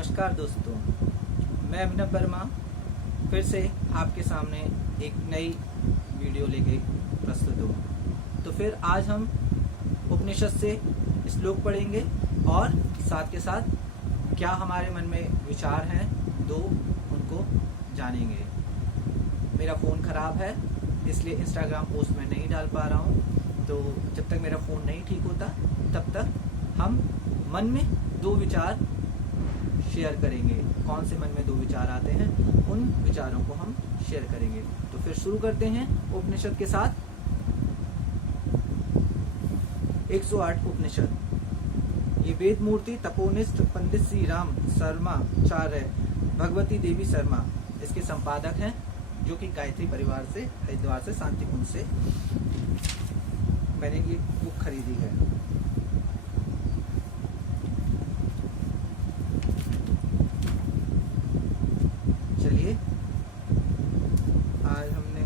नमस्कार दोस्तों, मैं अभिनव वर्मा फिर से आपके सामने एक नई वीडियो लेके प्रस्तुत हूँ। तो फिर आज हम उपनिषद से श्लोक पढ़ेंगे और साथ के साथ क्या हमारे मन में विचार हैं तो उनको जानेंगे। मेरा फ़ोन ख़राब है इसलिए इंस्टाग्राम पोस्ट में नहीं डाल पा रहा हूँ, तो जब तक मेरा फ़ोन नहीं ठीक होता तब तक हम मन में दो विचार शेयर करेंगे। कौन से मन में दो विचार आते हैं उन विचारों को हम शेयर करेंगे। तो फिर शुरू करते हैं उपनिषद के साथ। 108 उपनिषद। ये वेद मूर्ति तपोनिष्ठ पंडित श्री राम शर्मा चार्य भगवती देवी शर्मा इसके संपादक हैं, जो कि गायत्री परिवार से हरिद्वार से शांति कुंज से मैंने ये बुक खरीदी है। चलिए आज हमने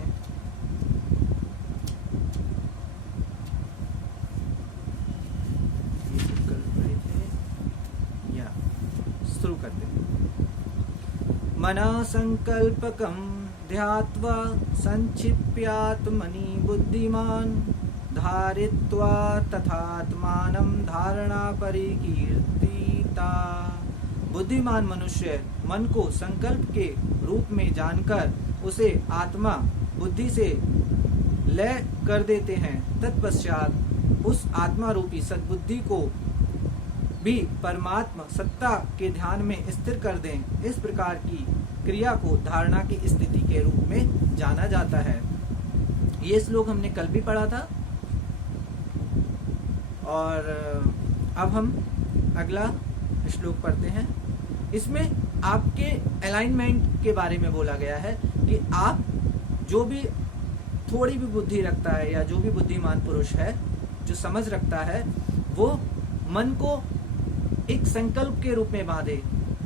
ये कर पढ़े थे या शुरू करते हैं। मना संकल्पकम ध्यात्वा संक्षिप्यात्मनि बुद्धिमान धारित्वा तथात्मानं धारणा परिकीर्तिता। बुद्धिमान मनुष्य मन को संकल्प के रूप में जानकर उसे आत्मा बुद्धि से लय कर देते हैं। तत्पश्चात उस आत्मा रूपी सद्बुद्धि को भी परमात्मा सत्ता के ध्यान में स्थिर कर दें। इस प्रकार की क्रिया को धारणा की स्थिति के रूप में जाना जाता है। ये श्लोक हमने कल भी पढ़ा था और अब हम अगला श्लोक पढ़ते हैं। इसमें आपके अलाइनमेंट के बारे में बोला गया है कि आप जो भी थोड़ी भी बुद्धि रखता है या जो भी बुद्धिमान पुरुष है जो समझ रखता है, वो मन को एक संकल्प के रूप में बांधे।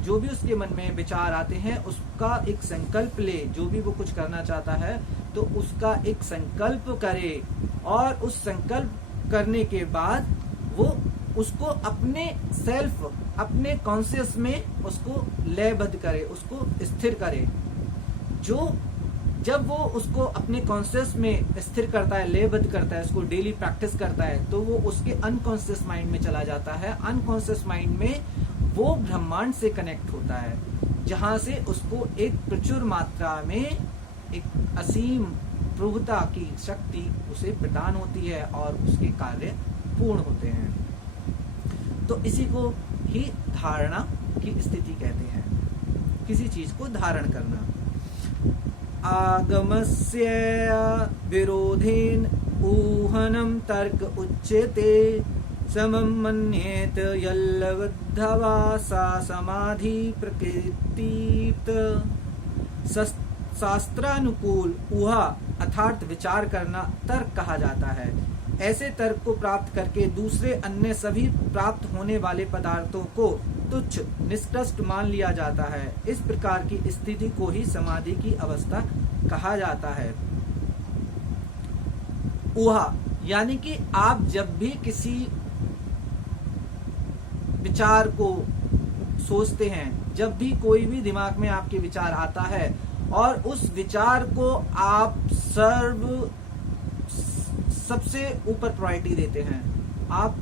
जो भी उसके मन में विचार आते हैं उसका एक संकल्प ले। जो भी वो कुछ करना चाहता है तो उसका एक संकल्प करे और उस संकल्प करने के बाद वो उसको अपने सेल्फ अपने कॉन्शियस में उसको लयबद्ध करे, उसको स्थिर करे। जब वो उसको अपने कॉन्शियस में स्थिर करता है, लयबद्ध करता है, उसको डेली प्रैक्टिस करता है, तो वो उसके अनकॉन्शियस माइंड में चला जाता है। अनकॉन्शियस माइंड में वो ब्रह्मांड से कनेक्ट होता है, जहां से उसको एक प्रचुर मात्रा में एक असीम प्रभुता की शक्ति उसे प्रदान होती है और उसके कार्य पूर्ण होते हैं। तो इसी को ही धारणा की स्थिति कहते हैं, किसी चीज को धारण करना। आगमस्य विरोधेन ऊहनम तर्क उच्यते समम मन्येत यल्लवद्धवा सा समाधि प्रकृतित। शास्त्रानुकूल ऊहा अर्थात विचार करना तर्क कहा जाता है। ऐसे तर्क को प्राप्त करके दूसरे अन्य सभी प्राप्त होने वाले पदार्थों को तुच्छ निष्कृष्ट मान लिया जाता है। इस प्रकार की स्थिति को ही समाधि की अवस्था कहा जाता है। ऊहा यानी कि आप जब भी किसी विचार को सोचते हैं, जब भी कोई भी दिमाग में आपके विचार आता है और उस विचार को आप सबसे ऊपर प्रायोरिटी देते हैं, आप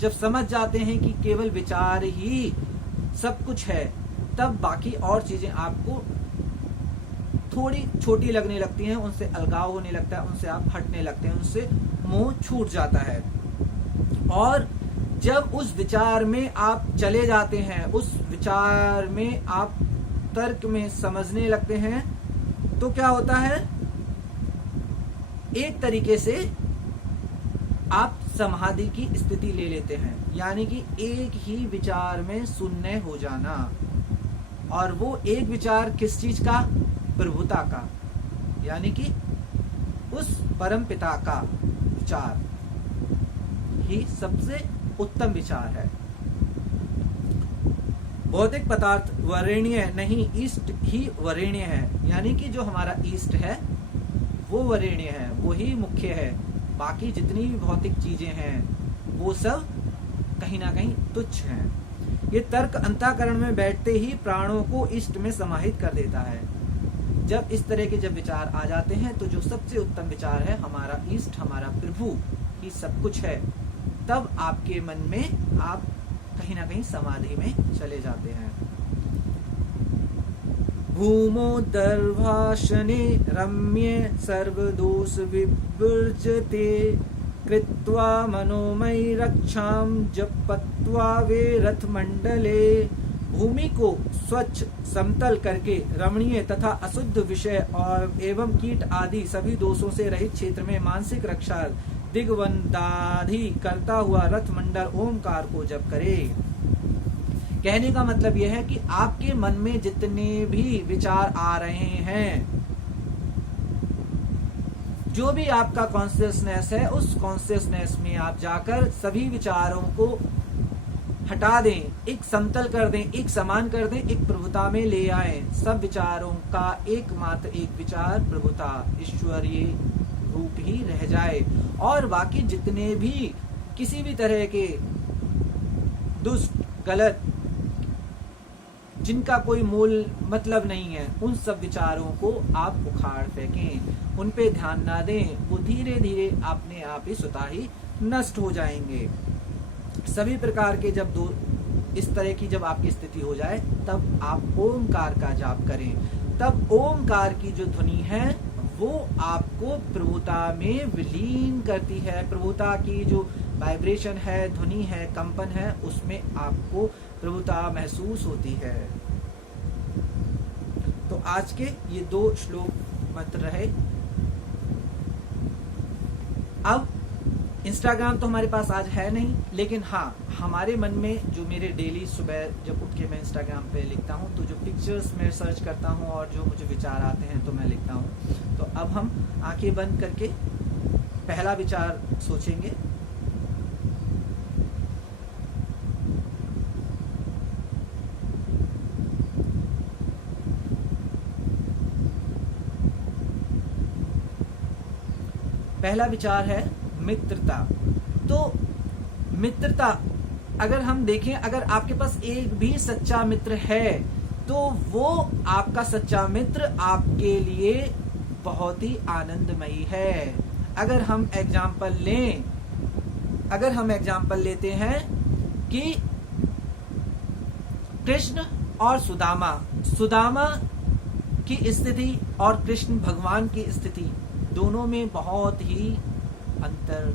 जब समझ जाते हैं कि केवल विचार ही सब कुछ है, तब बाकी और चीजें आपको थोड़ी छोटी लगने लगती हैं, उनसे अलगाव होने लगता है, उनसे आप हटने लगते हैं, उनसे मोह छूट जाता है। और जब उस विचार में आप चले जाते हैं, उस विचार में आप तर्क में समझने लगते हैं, तो क्या होता है, एक तरीके से आप समाधि की स्थिति ले लेते हैं, यानी कि एक ही विचार में शून्य हो जाना। और वो एक विचार किस चीज का? प्रभुता का, यानी कि उस परम पिता का विचार ही सबसे उत्तम विचार है। भौतिक पदार्थ वरेण्य नहीं, ईस्ट ही वरेण्य है, यानी कि जो हमारा ईस्ट है वो वरेण्य है, वो ही मुख्य है। बाकी जितनी भी भौतिक चीजें हैं वो सब कहीं ना कहीं तुच्छ हैं। ये तर्क अंतःकरण में बैठते ही प्राणों को इष्ट में समाहित कर देता है। जब इस तरह के जब विचार आ जाते हैं तो जो सबसे उत्तम विचार है, हमारा इष्ट, हमारा प्रभु ही सब कुछ है, तब आपके मन में आप कहीं ना कहीं समाधि में चले जाते हैं। भूमो दर्भाशने रम्ये सर्वदोष विवर्जते कृत्वा मनोमयी रक्षां जपत्वा वे रथ मंडले। भूमि को स्वच्छ समतल करके रमणीय तथा अशुद्ध विषय और एवं कीट आदि सभी दोषों से रहित क्षेत्र में मानसिक रक्षा दिग्वंदाधि करता हुआ रथ मंडल ओमकार को जप करे। कहने का मतलब यह है कि आपके मन में जितने भी विचार आ रहे हैं, जो भी आपका कॉन्शियसनेस है, उस कॉन्शियसनेस में आप जाकर सभी विचारों को हटा दें, एक समतल कर दें, एक समान कर दें, एक प्रभुता में ले आएं। सब विचारों का एकमात्र एक विचार प्रभुता, ईश्वरीय रूप ही रह जाए, और बाकी जितने भी किसी भी तरह के दुष्ट, गलत, जिनका कोई मूल मतलब नहीं है, उन सब विचारों को आप उखाड़ फेंकें, उन पे ध्यान ना दें। वो धीरे धीरे अपने आप ही स्वतः ही नष्ट हो जाएंगे। सभी प्रकार के जब इस तरह की जब आपकी स्थिति हो जाए, तब आप ओमकार का जाप करें। तब ओमकार की जो ध्वनि है वो आपको प्रभुता में विलीन करती है। प्रभुता की जो वाइब्रेशन है, ध्वनि है, कंपन है, उसमें आपको प्रभुता महसूस होती है। तो आज के ये 2 श्लोक मंत्र रहे। अब इंस्टाग्राम तो हमारे पास आज है नहीं, लेकिन हाँ, हमारे मन में जो मेरे डेली सुबह जब उठ के मैं इंस्टाग्राम पे लिखता हूँ, तो जो पिक्चर्स मैं सर्च करता हूँ और जो मुझे विचार आते हैं तो मैं लिखता हूँ। तो अब हम आंखें बंद करके पहला विचार सोचेंगे। पहला विचार है मित्रता। तो मित्रता अगर हम देखें, अगर आपके पास एक भी सच्चा मित्र है तो वो आपका सच्चा मित्र आपके लिए बहुत ही आनंदमयी है। अगर हम एग्जाम्पल लेते हैं कि कृष्ण और सुदामा की स्थिति और कृष्ण भगवान की स्थिति, दोनों में बहुत ही अंतर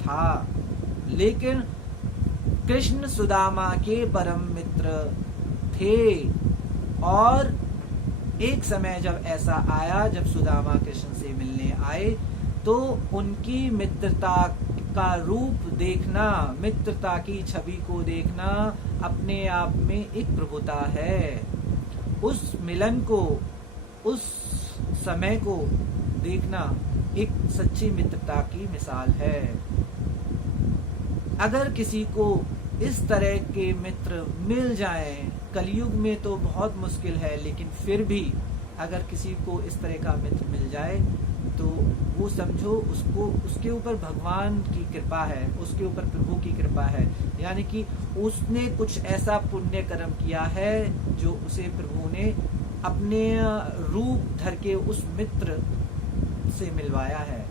था, लेकिन कृष्ण सुदामा के परम मित्र थे। और एक समय जब ऐसा आया, जब सुदामा कृष्ण से मिलने आए, तो उनकी मित्रता का रूप देखना, मित्रता की छवि को देखना अपने आप में एक प्रभुता है। उस मिलन को, उस समय को देखना एक सच्ची मित्रता की मिसाल है। अगर किसी को इस तरह के मित्र मिल जाएं, कलयुग में तो बहुत मुश्किल है, लेकिन फिर भी अगर किसी को इस तरह का मित्र मिल जाए तो वो समझो उसको, उसके ऊपर भगवान की कृपा है, उसके ऊपर प्रभु की कृपा है। यानी कि उसने कुछ ऐसा पुण्य कर्म किया है जो उसे प्रभु ने अपने रूप धर के उस मित्र से मिलवाया है।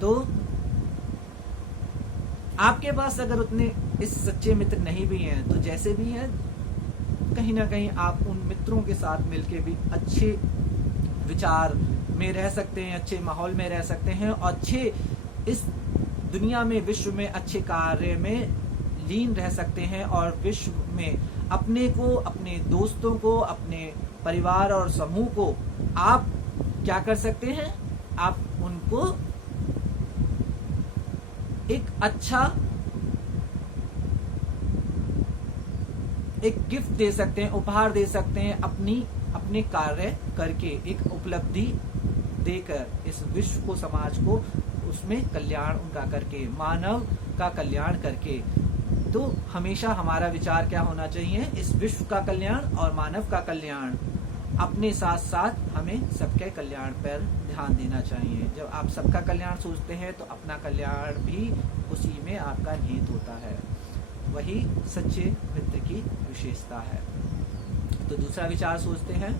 तो आपके पास अगर उतने इस सच्चे मित्र नहीं भी हैं, तो जैसे भी हैं, कहीं ना कहीं आप उन मित्रों के साथ मिलके भी अच्छे विचार में रह सकते हैं, अच्छे माहौल में रह सकते हैं, और अच्छे इस दुनिया में, विश्व में अच्छे कार्य में लीन रह सकते हैं। और विश्व में अपने को, अपने दोस्तों को, अपने परिवार और समूह को आप क्या कर सकते हैं, आप उनको एक अच्छा एक गिफ्ट दे सकते हैं, उपहार दे सकते हैं, अपने कार्य करके, एक उपलब्धि देकर इस विश्व को, समाज को, उसमें कल्याण उनका करके, मानव का कल्याण करके। तो हमेशा हमारा विचार क्या होना चाहिए, इस विश्व का कल्याण और मानव का कल्याण। अपने साथ साथ हमें सबके कल्याण पर ध्यान देना चाहिए। जब आप सबका कल्याण सोचते हैं तो अपना कल्याण भी उसी में आपका निहित होता है। वही सच्चे मित्र की विशेषता है। तो दूसरा विचार सोचते हैं।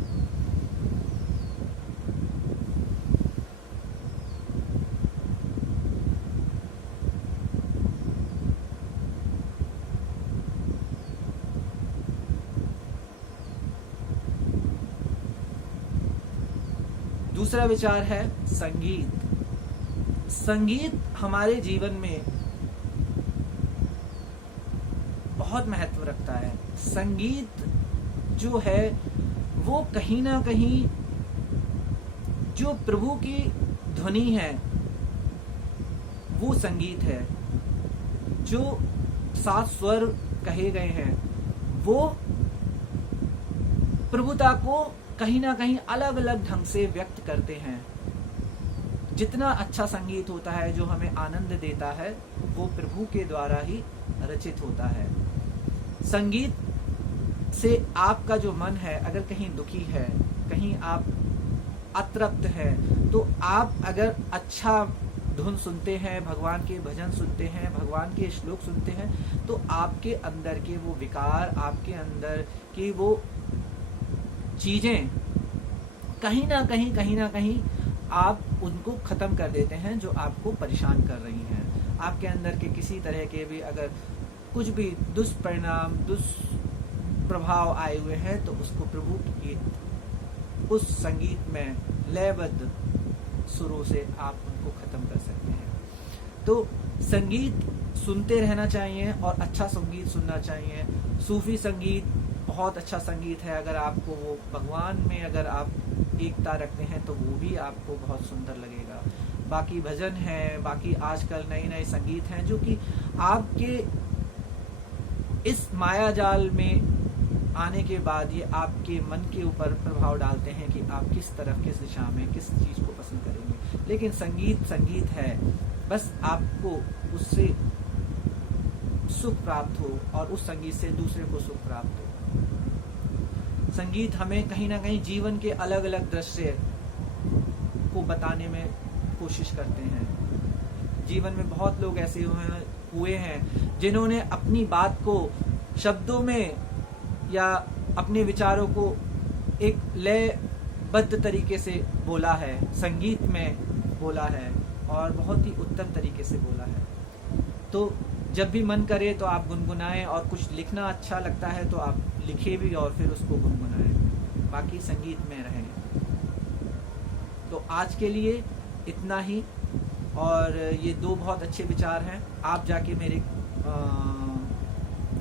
दूसरा विचार है संगीत। संगीत हमारे जीवन में बहुत महत्व रखता है। संगीत जो है वो कहीं ना कहीं जो प्रभु की ध्वनि है वो संगीत है। जो 7 स्वर कहे गए हैं वो प्रभुता को कहीं ना कहीं अलग अलग ढंग से व्यक्त करते हैं। जितना अच्छा संगीत होता है जो हमें आनंद देता है वो प्रभु के द्वारा ही रचित होता है। संगीत से आपका जो मन है अगर कहीं दुखी है, कहीं आप अतृप्त है, तो आप अगर अच्छा धुन सुनते हैं, भगवान के भजन सुनते हैं, भगवान के श्लोक सुनते हैं, तो आपके अंदर के वो विकार, आपके अंदर की वो चीजें कहीं ना कहीं आप उनको खत्म कर देते हैं जो आपको परेशान कर रही हैं। आपके अंदर के किसी तरह के भी अगर कुछ भी दुष्परिणाम, दुष्प्रभाव आए हुए हैं तो उसको प्रभु की उस संगीत में लयबद्ध सुरों से आप उनको खत्म कर सकते हैं। तो संगीत सुनते रहना चाहिए और अच्छा संगीत सुनना चाहिए। सूफी संगीत बहुत अच्छा संगीत है। अगर आपको वो भगवान में अगर आप एकता रखते हैं तो वो भी आपको बहुत सुंदर लगेगा। बाकी भजन है, बाकी आजकल नए संगीत हैं जो कि आपके इस माया जाल में आने के बाद ये आपके मन के ऊपर प्रभाव डालते हैं कि आप किस तरफ, किस दिशा में, किस चीज को पसंद करेंगे। लेकिन संगीत है, बस आपको उससे सुख प्राप्त हो और उस संगीत से दूसरे को सुख प्राप्त हो। संगीत हमें कहीं ना कहीं जीवन के अलग अलग दृश्य को बताने में कोशिश करते हैं। जीवन में बहुत लोग ऐसे हुए हैं जिन्होंने अपनी बात को शब्दों में या अपने विचारों को एक लयबद्ध तरीके से बोला है, संगीत में बोला है और बहुत ही उत्तम तरीके से बोला है। तो जब भी मन करे तो आप गुनगुनाएं, और कुछ लिखना अच्छा लगता है तो आप लिखे भी और फिर उसको गुनगुनाएं। बाकी संगीत में रहें। तो आज के लिए इतना ही। और ये 2 बहुत अच्छे विचार हैं। आप जाके मेरे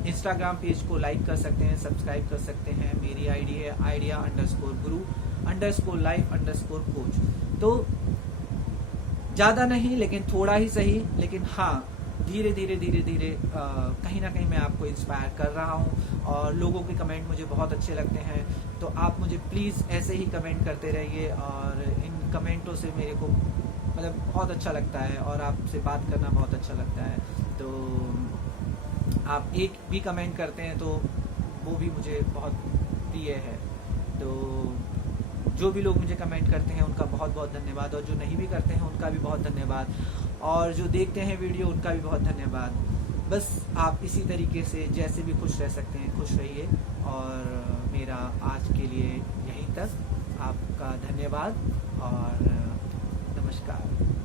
इंस्टाग्राम पेज को लाइक कर सकते हैं, सब्सक्राइब कर सकते हैं। मेरी आईडी है idea_guru_life_coach। तो ज़्यादा नहीं लेकिन थोड़ा ही सही, लेकिन हाँ धीरे धीरे कहीं ना कहीं मैं आपको इंस्पायर कर रहा हूँ। और लोगों के कमेंट मुझे बहुत अच्छे लगते हैं, तो आप मुझे प्लीज़ ऐसे ही कमेंट करते रहिए। और इन कमेंटों से मेरे को मतलब बहुत अच्छा लगता है और आपसे बात करना बहुत अच्छा लगता है। तो आप एक भी कमेंट करते हैं तो वो भी मुझे बहुत प्रिय है। तो जो भी लोग मुझे कमेंट करते हैं उनका बहुत बहुत धन्यवाद, और जो नहीं भी करते हैं उनका भी बहुत धन्यवाद, और जो देखते हैं वीडियो उनका भी बहुत धन्यवाद। बस आप इसी तरीके से जैसे भी खुश रह सकते हैं खुश रहिए। और मेरा आज के लिए यहीं तक। आपका धन्यवाद और नमस्कार।